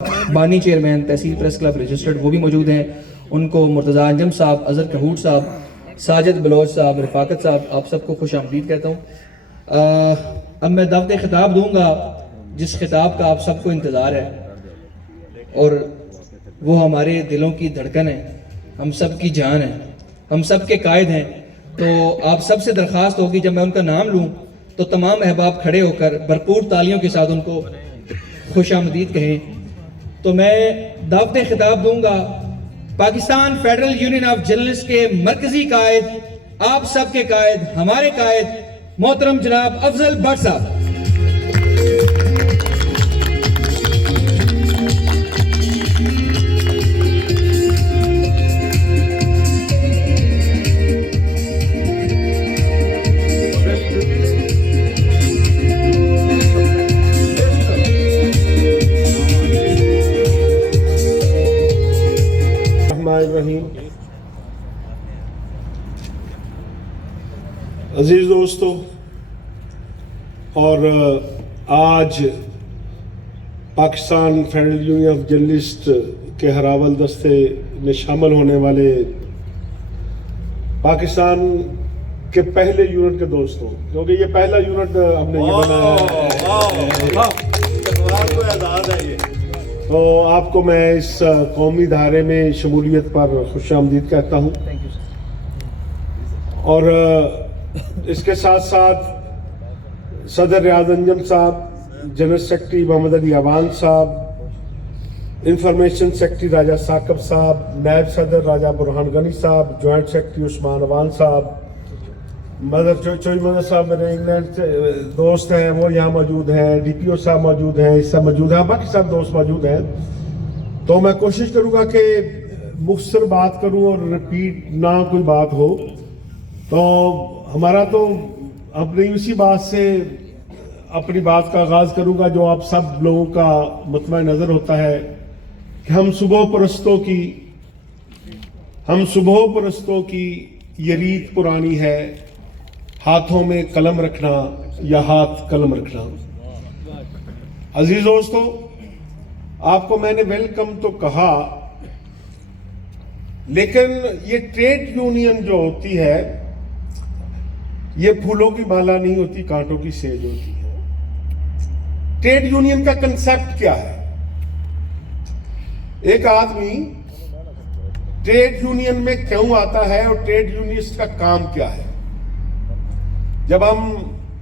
بانی چیئرمین تحصیل press club registered وہ بھی موجود ہیں، ان کو مرتضیٰ انجم صاحب، اظہر کہوٹ صاحب، ساجد بلوچ صاحب، رفاقت صاحب، آپ سب کو خوش آمدید کہتا ہوں۔ اب میں دعوت خطاب دوں گا جس خطاب کا آپ سب کو انتظار ہے اور وہ ہمارے دلوں کی دھڑکن ہے، ہم سب کی جان ہے، ہم سب کے قائد ہیں۔ تو آپ سب سے درخواست ہوگی جب میں ان کا نام لوں تو تمام احباب کھڑے ہو کر بھرپور تالیوں کے ساتھ ان کو خوش آمدید کہیں۔ تو میں دعوت خطاب دوں گا Pakistan federal union of journalist کے مرکزی قائد، آپ سب کے قائد، ہمارے قائد محترم جناب افضل بٹ صاحب۔ عزیز دوستو، اور آج Pakistan federal union of journalist کے ہراول دستے میں شامل ہونے والے پاکستان کے پہلے یونٹ کے دوستوں، کیونکہ یہ پہلا یونٹ ہم نے یہ بنایا ہے، تو آپ کو میں اس قومی دھارے میں شمولیت پر خوش آمدید کہتا ہوں۔ اور اس کے ساتھ ساتھ صدر ریاض انجم صاحب، جنرل سیکرٹری محمد علی عوان صاحب، انفارمیشن سیکرٹری راجہ ثاقب صاحب، نائب صدر راجہ برہان غنی صاحب، جوائنٹ سیکرٹری عثمان عوان صاحب، چوئی مدر صاحب میرے انگلینڈ سے دوست ہیں، وہ یہاں موجود ہیں، ڈی پی او صاحب موجود ہیں، اس سے موجود ہیں، باقی سب دوست موجود ہیں۔ تو میں کوشش کروں گا کہ مختصر بات کروں اور ریپیٹ نہ کوئی بات ہو۔ تو ہمارا تو اپنی اسی بات سے اپنی بات کا آغاز کروں گا جو آپ سب لوگوں کا مطمع نظر ہوتا ہے کہ ہم صبح پرستوں کی یہ ریت پرانی ہے، ہاتھوں میں قلم رکھنا یا ہاتھ قلم رکھنا۔ عزیز دوستو، آپ کو میں نے ویلکم تو کہا، لیکن یہ ٹریڈ یونین جو ہوتی ہے یہ پھولوں کی مالا نہیں ہوتی، کانٹوں کی سیج ہوتی ہے۔ ٹریڈ یونین کا کنسیپٹ کیا ہے؟ ایک آدمی ٹریڈ یونین میں کیوں آتا ہے اور ٹریڈ یونینسٹ کا کام کیا ہے؟ جب ہم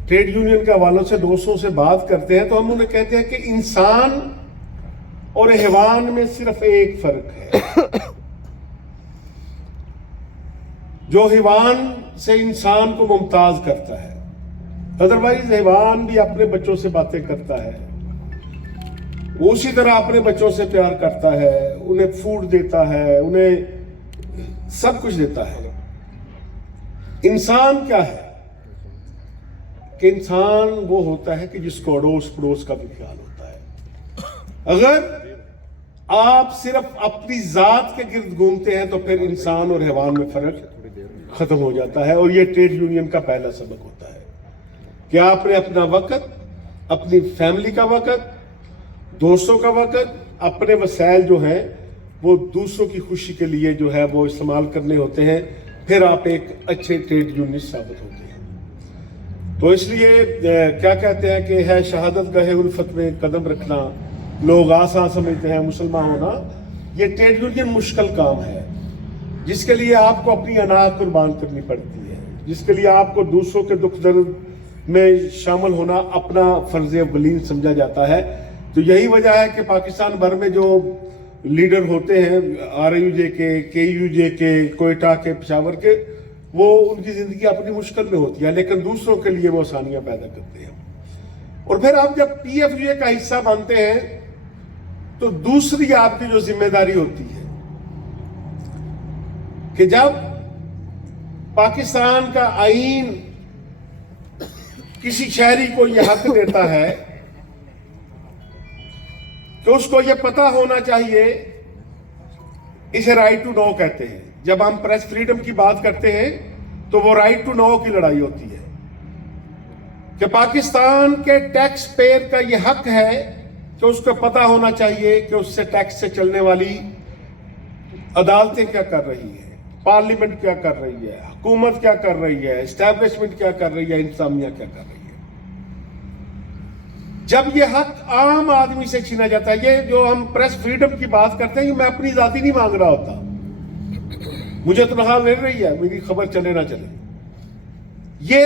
ٹریڈ یونین کے حوالوں سے دوستوں سے بات کرتے ہیں تو ہم انہیں کہتے ہیں کہ انسان اور حیوان میں صرف ایک فرق ہے، جو حیوان سے انسان کو ممتاز کرتا ہے۔ ادروائز حیوان بھی اپنے بچوں سے باتیں کرتا ہے، وہ اسی طرح اپنے بچوں سے پیار کرتا ہے، انہیں فوڈ دیتا ہے، انہیں سب کچھ دیتا ہے۔ انسان کیا ہے کہ انسان وہ ہوتا ہے کہ جس کو اڑوس پڑوس کا بھی خیال ہوتا ہے۔ اگر آپ صرف اپنی ذات کے گرد گھومتے ہیں تو پھر انسان اور حیوان میں فرق ختم ہو جاتا ہے، اور یہ ٹریڈ یونین کا پہلا سبق ہوتا ہے کہ آپ نے اپنا وقت، اپنی فیملی کا وقت، دوستوں کا وقت، اپنے وسائل جو ہیں وہ دوسروں کی خوشی کے لیے جو ہے وہ استعمال کرنے ہوتے ہیں، پھر آپ ایک اچھے ٹریڈ یونینسٹ ثابت ہوتے ہیں۔ تو اس لیے کیا کہتے ہیں کہ ہے شہادت گاہ الفت میں قدم رکھنا، لوگ آسان سمجھتے ہیں مسلمان ہونا، یہ ٹریڈ یونین مشکل کام ہے جس کے لیے آپ کو اپنی انا قربان کرنی پڑتی ہے، جس کے لیے آپ کو دوسروں کے دکھ درد میں شامل ہونا اپنا فرض اولین سمجھا جاتا ہے۔ تو یہی وجہ ہے کہ پاکستان بھر میں جو لیڈر ہوتے ہیں، RIUJ کے، KUJ کے، کوئٹہ کے، پشاور کے، وہ ان کی زندگی اپنی مشکل میں ہوتی ہے لیکن دوسروں کے لیے وہ آسانیاں پیدا کرتے ہیں۔ اور پھر آپ جب PFJ کا حصہ بنتے ہیں تو دوسری آپ کی جو ذمہ داری ہوتی ہے کہ جب پاکستان کا آئین کسی شہری کو یہ حق دیتا ہے کہ اس کو یہ پتہ ہونا چاہیے، اسے رائٹ ٹو نو کہتے ہیں۔ جب ہم پریس فریڈم کی بات کرتے ہیں تو وہ رائٹ ٹو نو کی لڑائی ہوتی ہے کہ پاکستان کے ٹیکس پیئر کا یہ حق ہے کہ اس کو پتہ ہونا چاہیے کہ اس سے ٹیکس سے چلنے والی عدالتیں کیا کر رہی ہیں، پارلیمنٹ کیا کر رہی ہے، حکومت کیا کر رہی ہے، اسٹیبلشمنٹ کیا کر رہی ہے، انتظامیہ کیا کر رہی ہے۔ جب یہ حق عام آدمی سے چھینا جاتا ہے، یہ جو ہم پریس فریڈم کی بات کرتے ہیں، یہ میں اپنی ذاتی نہیں مانگ رہا ہوتا، مجھے تنخواہ مل رہی ہے، میری خبر چلے نہ چلے۔ یہ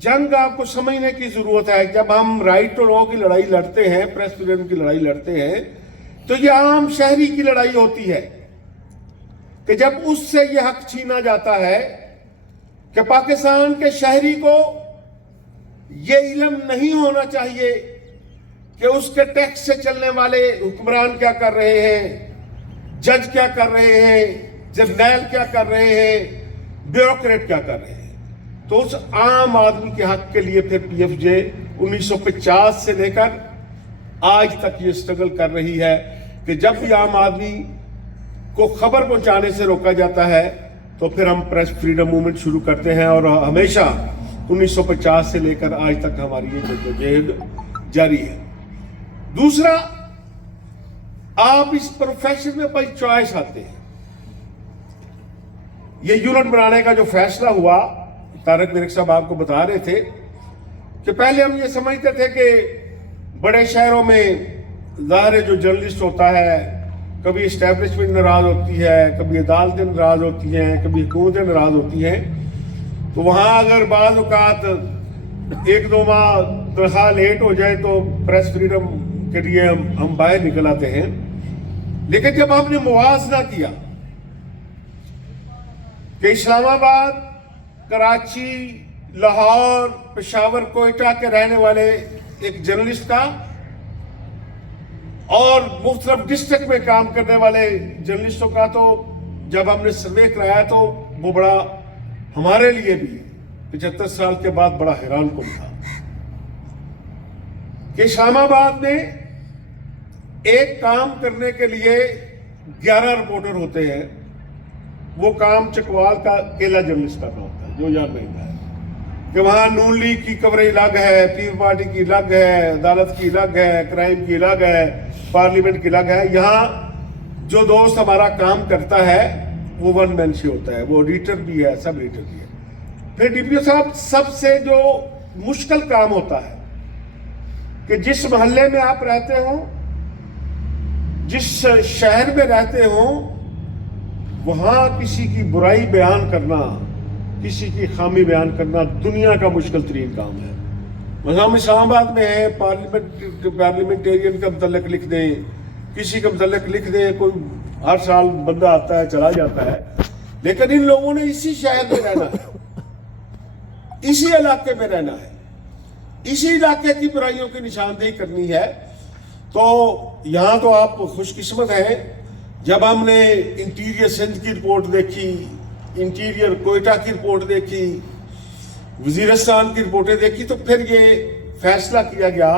جنگ آپ کو سمجھنے کی ضرورت ہے۔ جب ہم رائٹ ٹو لا کی لڑائی لڑتے ہیں، پریس فریڈم کی لڑائی لڑتے ہیں، تو یہ عام شہری کی لڑائی ہوتی ہے کہ جب اس سے یہ حق چھینا جاتا ہے کہ پاکستان کے شہری کو یہ علم نہیں ہونا چاہیے کہ اس کے ٹیکس سے چلنے والے حکمران کیا کر رہے ہیں، جج کیا کر رہے ہیں، جرنیل کیا کر رہے ہیں، بیوروکریٹ کیا کر رہے ہیں۔ تو اس عام آدمی کے حق کے لیے پھر پی ایف جے 1950 سے لے کر آج تک یہ سٹرگل کر رہی ہے کہ جب بھی عام آدمی کو خبر پہنچانے سے روکا جاتا ہے تو پھر ہم پریس فریڈم موومنٹ شروع کرتے ہیں، اور ہمیشہ 1950 سے لے کر آج تک ہماری یہ جدوجہد جاری ہے۔ دوسرا، آپ اس پروفیشن میں بائی چوائس آتے ہیں۔ یہ یونٹ بنانے کا جو فیصلہ ہوا، طارق مرک صاحب آپ کو بتا رہے تھے کہ پہلے ہم یہ سمجھتے تھے کہ بڑے شہروں میں ظاہر جو جرنلسٹ ہوتا ہے، کبھی اسٹیبلشمنٹ ناراض ہوتی ہے، کبھی عدالتیں ناراض ہوتی ہیں، کبھی حکومتیں ناراض ہوتی ہیں، تو وہاں اگر بعض اوقات 1-2 ماہ تنخواہ لیٹ ہو جائے تو پریس فریڈم کے لیے ہم باہر نکل آتے ہیں۔ لیکن جب ہم نے موازنہ کیا کہ اسلام آباد، کراچی، لاہور، پشاور، کوئٹہ کے رہنے والے ایک جرنلسٹ کا اور مختلف ڈسٹرکٹ میں کام کرنے والے جرنلسٹوں کا، تو جب ہم نے سروے کرایا تو وہ بڑا ہمارے لیے بھی 75 سال کے بعد بڑا حیران کن تھا کہ اسلام آباد میں ایک کام کرنے کے لیے 11 رپورٹر ہوتے ہیں۔ وہ کام چکوال کا اکیلا جرنلسٹ کرنا ہوتا ہے، جو یاد نہیں ہے کہ وہاں نون لیگ کی کوریج الگ ہے، پیر پارٹی کی الگ ہے، عدالت کی الگ ہے، کرائم کی الگ ہے، پارلیمنٹ کی الگ ہے۔ یہاں جو دوست ہمارا کام کرتا ہے وہ ون مین شو ہوتا ہے، وہ ایڈیٹر بھی ہے، سب ایڈیٹر بھی ہے۔ پھر ڈی پی او صاحب، سب سے جو مشکل کام ہوتا ہے کہ جس محلے میں آپ رہتے ہوں، جس شہر میں رہتے ہوں، وہاں کسی کی برائی بیان کرنا، کسی کی خامی بیان کرنا دنیا کا مشکل ترین کام ہے۔ مثلا ہم اسلام آباد میں ہیں، پارلیمنٹیرین کا متعلق لکھ دیں، کسی کا متعلق لکھ دیں، کوئی ہر سال بندہ آتا ہے چلا جاتا ہے، لیکن ان لوگوں نے اسی شہر میں رہنا ہے، اسی علاقے میں رہنا ہے، اسی علاقے کی برائیوں کی نشاندہی کرنی ہے۔ تو یہاں تو آپ خوش قسمت ہیں، جب ہم نے انٹیریئر سندھ کی رپورٹ دیکھی، انٹیریئر کوئٹہ کی رپورٹ دیکھی، وزیرستان کی رپورٹیں دیکھی، تو پھر یہ فیصلہ کیا گیا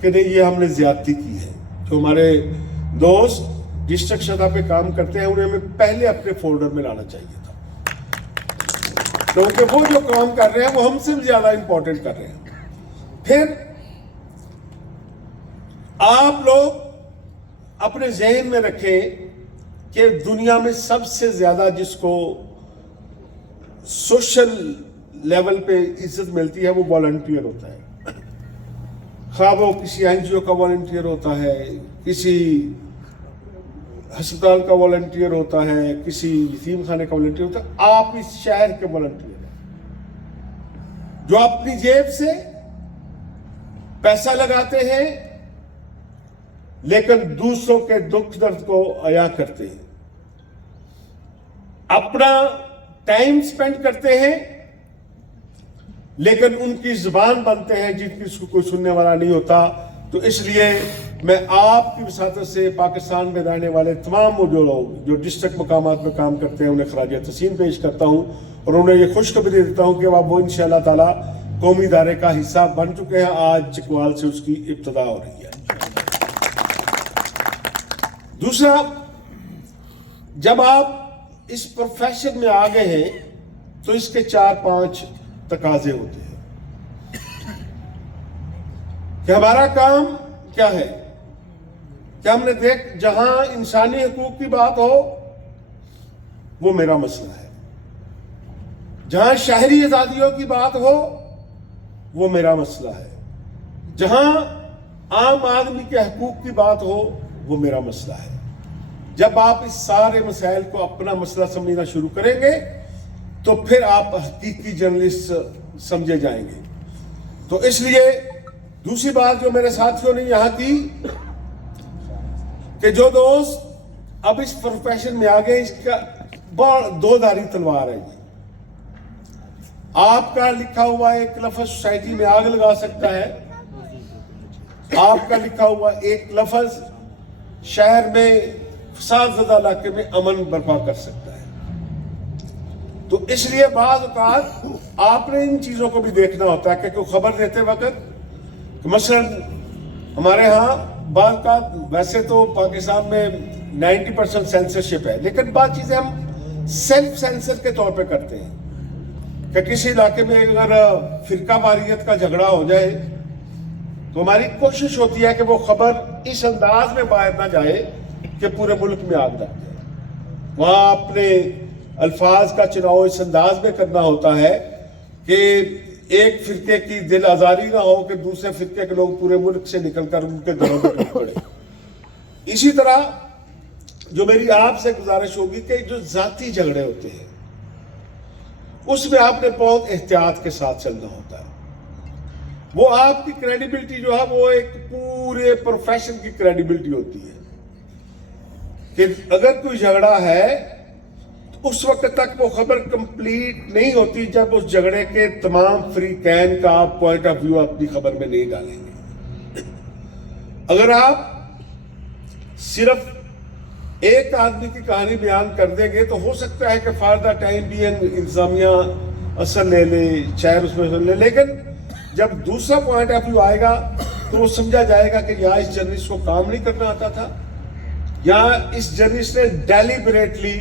کہ نہیں، یہ ہم نے زیادتی کی ہے۔ جو ہمارے دوست ڈسٹرکٹ سطح پہ کام کرتے ہیں، انہیں ہمیں پہلے اپنے فولڈر میں لانا چاہیے تھا، کیونکہ وہ جو کام کر رہے ہیں وہ ہم سے بھی زیادہ امپورٹنٹ کر رہے ہیں۔ پھر آپ لوگ اپنے ذہن میں رکھیں کہ دنیا میں سب سے زیادہ جس کو سوشل لیول پہ عزت ملتی ہے وہ والنٹیئر ہوتا ہے، خواہ وہ کسی این جی او کا والنٹیئر ہوتا ہے، کسی ہسپتال کا والنٹیئر ہوتا ہے، کسی یتیم خانے کا والنٹیئر ہوتا ہے۔ آپ اس شہر کے والنٹیئر ہیں جو اپنی جیب سے پیسہ لگاتے ہیں لیکن دوسروں کے دکھ درد کو عیا کرتے ہیں، اپنا ٹائم سپینڈ کرتے ہیں لیکن ان کی زبان بنتے ہیں جن کی اس کو کوئی سننے والا نہیں ہوتا۔ تو اس لیے میں آپ کی وساطت سے پاکستان میں رہنے والے تمام وہ جو لوگ جو ڈسٹرکٹ مقامات میں کام کرتے ہیں انہیں خراج تحسین پیش کرتا ہوں، اور انہیں یہ خوشخبری دیتا ہوں کہ وہ انشاءاللہ تعالی قومی ادارے کا حصہ بن چکے ہیں۔ آج چکوال سے اس کی ابتدا ہو رہی ہے۔ دوسرا، جب آپ اس پروفیشن میں آ گئے ہیں تو اس کے 4-5 تقاضے ہوتے ہیں کہ ہمارا کام کیا ہے۔ کہ ہم نے جہاں انسانی حقوق کی بات ہو وہ میرا مسئلہ ہے، جہاں شہری آزادیوں کی بات ہو وہ میرا مسئلہ ہے، جہاں عام آدمی کے حقوق کی بات ہو وہ میرا مسئلہ ہے۔ جب آپ اس سارے مسائل کو اپنا مسئلہ سمجھنا شروع کریں گے تو پھر آپ حقیقی جرنلسٹ سمجھے جائیں گے۔ تو اس لیے دوسری بات جو میرے ساتھیوں نے یہاں کی کہ جو دوست اب اس پروفیشن میں آ گئے، اس کا دو دھاری تلوار ہے جی۔ آپ کا لکھا ہوا ایک لفظ سوسائٹی میں آگ لگا سکتا ہے، آپ کا لکھا ہوا ایک لفظ شہر میں فساد زدہ علاقے میں امن برپا کر سکتا ہے۔ تو اس لیے بعض اوقات آپ نے ان چیزوں کو بھی دیکھنا ہوتا ہے کہ کوئی خبر دیتے وقت مثلا ہمارے ہاں بعض اوقات ویسے تو پاکستان میں 90% سینسرشپ ہے، لیکن بعض چیزیں ہم سیلف سینسر کے طور پہ کرتے ہیں کہ کسی علاقے میں اگر فرقہ واریت کا جھگڑا ہو جائے تو ہماری کوشش ہوتی ہے کہ وہ خبر اس انداز میں باہر نہ جائے کہ پورے ملک میں آگ لگ جائے۔ وہاں اپنے الفاظ کا چناؤ اس انداز میں کرنا ہوتا ہے کہ ایک فرقے کی دل آزاری نہ ہو کہ دوسرے فرقے کے لوگ پورے ملک سے نکل کر ان کے گھروں میں ٹوٹ پڑے۔ اسی طرح جو میری آپ سے گزارش ہوگی کہ جو ذاتی جھگڑے ہوتے ہیں اس میں آپ نے بہت احتیاط کے ساتھ چلنا ہوتا ہے۔ وہ آپ کی کریڈیبلٹی جو ہے وہ ایک پورے پروفیشن کی کریڈیبلٹی ہوتی ہے کہ اگر کوئی جھگڑا ہے تو اس وقت تک وہ خبر کمپلیٹ نہیں ہوتی جب اس جھگڑے کے تمام فریقین کا آپ پوائنٹ آف ویو اپنی خبر میں نہیں ڈالیں گے۔ اگر آپ صرف ایک آدمی کی کہانی بیان کر دیں گے تو ہو سکتا ہے کہ فار دا ٹائم بینگ انتظامیہ اثر لے لے، شہر اس میں اثر لے، لیکن جب دوسرا پوائنٹ آف ویو آئے گا تو وہ سمجھا جائے گا کہ یا اس جرنلسٹ کو کام نہیں کرنا آتا تھا یا اس جرنلسٹ نے ڈیلیبریٹلی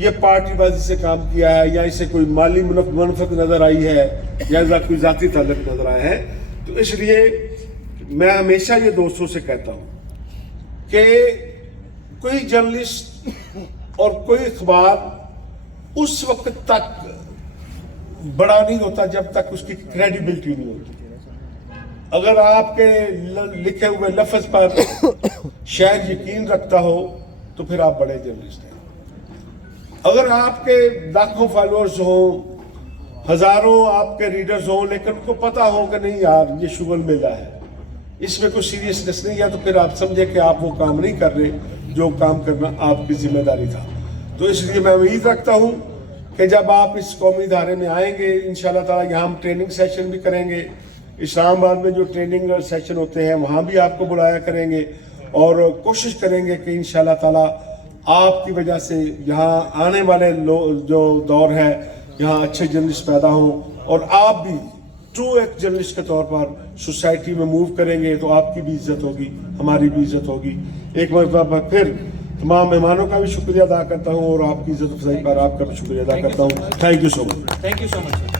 یہ پارٹی بازی سے کام کیا ہے یا اسے کوئی مالی منفعت نظر آئی ہے یا کوئی ذاتی تعلق نظر آیا ہے۔ تو اس لیے میں ہمیشہ یہ دوستوں سے کہتا ہوں کہ کوئی جرنلسٹ اور کوئی اخبار اس وقت تک بڑا نہیں ہوتا جب تک اس کی کریڈیبلٹی نہیں ہوتی۔ اگر آپ کے لکھے ہوئے لفظ پر شہر یقین رکھتا ہو تو پھر آپ بڑے جرنلسٹ ہیں۔ اگر آپ کے لاکھوں فالوورز ہوں، ہزاروں آپ کے ریڈرز ہوں، لیکن ان کو پتا ہو کہ نہیں یار یہ شغل میلہ ہے، اس میں کوئی سیریسنس نہیں ہے، تو پھر آپ سمجھے کہ آپ وہ کام نہیں کر رہے جو کام کرنا آپ کی ذمہ داری تھا۔ تو اس لیے میں امید رکھتا ہوں کہ جب آپ اس قومی ادارے میں آئیں گے انشاءاللہ تعالیٰ، یہاں ہم ٹریننگ سیشن بھی کریں گے، اسلام آباد میں جو ٹریننگ سیشن ہوتے ہیں وہاں بھی آپ کو بلایا کریں گے، اور کوشش کریں گے کہ انشاءاللہ تعالیٰ آپ کی وجہ سے یہاں آنے والے جو دور ہے یہاں اچھے جرنلسٹ پیدا ہوں، اور آپ بھی ٹرو ایک جرنلسٹ کے طور پر سوسائٹی میں موو کریں گے تو آپ کی بھی عزت ہوگی، ہماری بھی عزت ہوگی۔ ایک مرتبہ پھر تمام مہمانوں کا بھی شکریہ ادا کرتا ہوں اور آپ کی عزت افزائی پر آپ کا بھی شکریہ ادا کرتا ہوں۔ Thank you so much. Thank you so much.